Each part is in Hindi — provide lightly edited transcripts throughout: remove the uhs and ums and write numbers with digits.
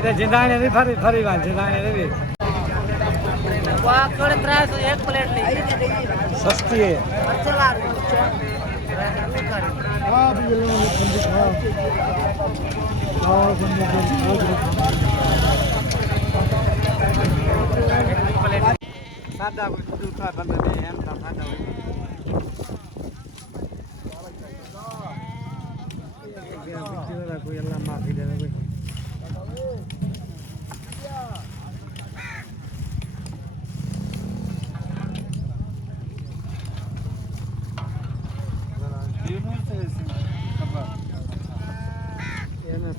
ये जिंदा ने भी फरी फरी बात जिंदा ने भी वहाँ कड़े त्रास एक प्लेट ली सस्ती है अच्छा बात हाँ भी लो और सादा कोई दूसरा बंदा नहीं है हम सादा कोई अल्लाह माफी दे कोई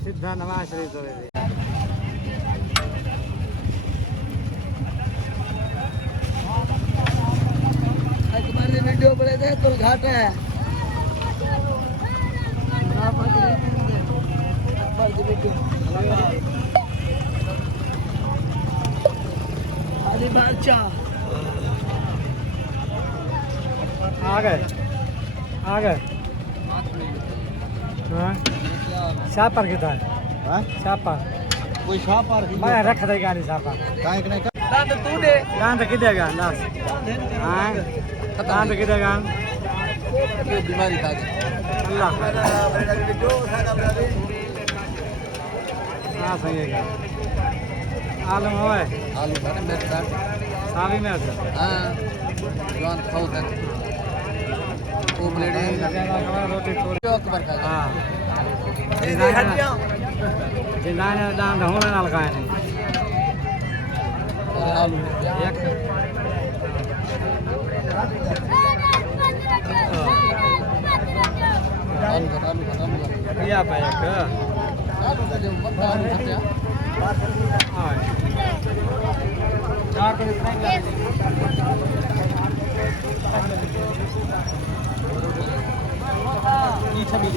सीधा नवाज शरीफ तुम्हारे वीडियो बड़े थे तो घाट है आ गए हाँ शापर कितना है हाँ शापर कोई शापर मैं रख देगा नहीं शापर काहे नहीं दांत तू दे दांत किदेगा दांत हां दांत किदेगा ये बीमारी का अल्लाह हां सही है आलू होए आलू बने मेरे साथ साली में हां जवान खाओ तक वो ब्लेडी रोटी थोड़ी अकबर का हां जिंदाने दाम होने ना लगाए नहीं आलू एक आलू क्या पे एक आलू का जो बड़ा आलू खाते हैं हां क्या करे ये छबी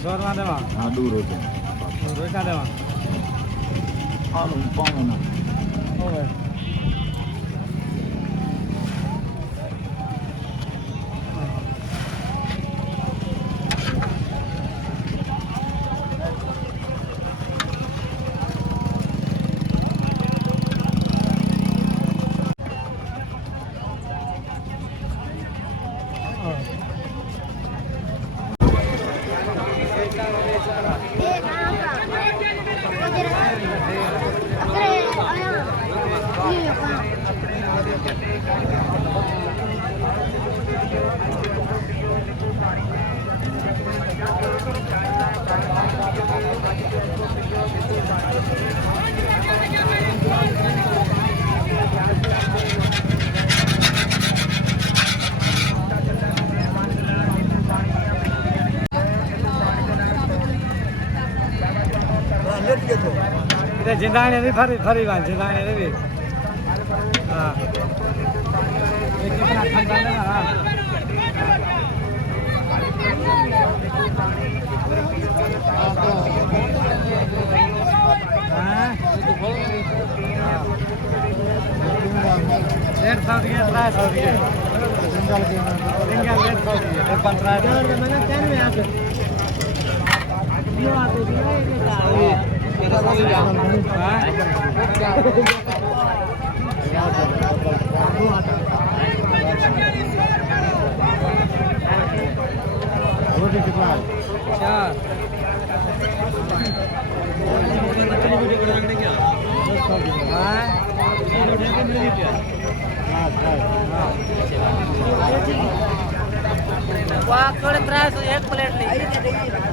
शोरमा देवा हाँ दूर होते रोटा देवा आलू पाँव ना जिंदा ने भी फरी फरी बात जिंदा ने भी हाँ ये कितना ठंडा है ना हाँ 300 रुपये सिंगल 100 रुपये 15 मैंने 10 में आके ये आते रोटी कितना है 4 वाकड़ 300 एक प्लेट ली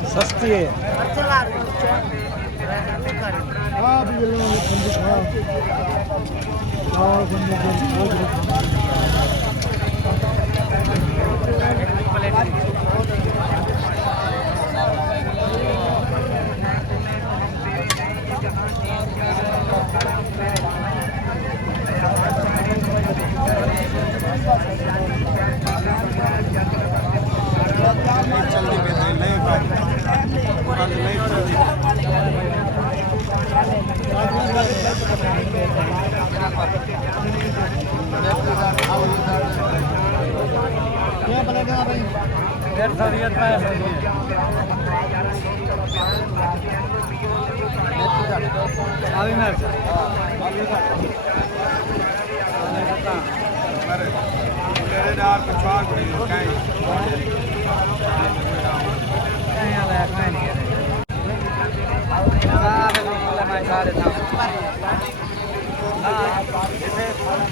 सस्ती है चला हाँ भी ये लोग और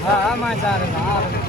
हाँ मैं चाह रहा था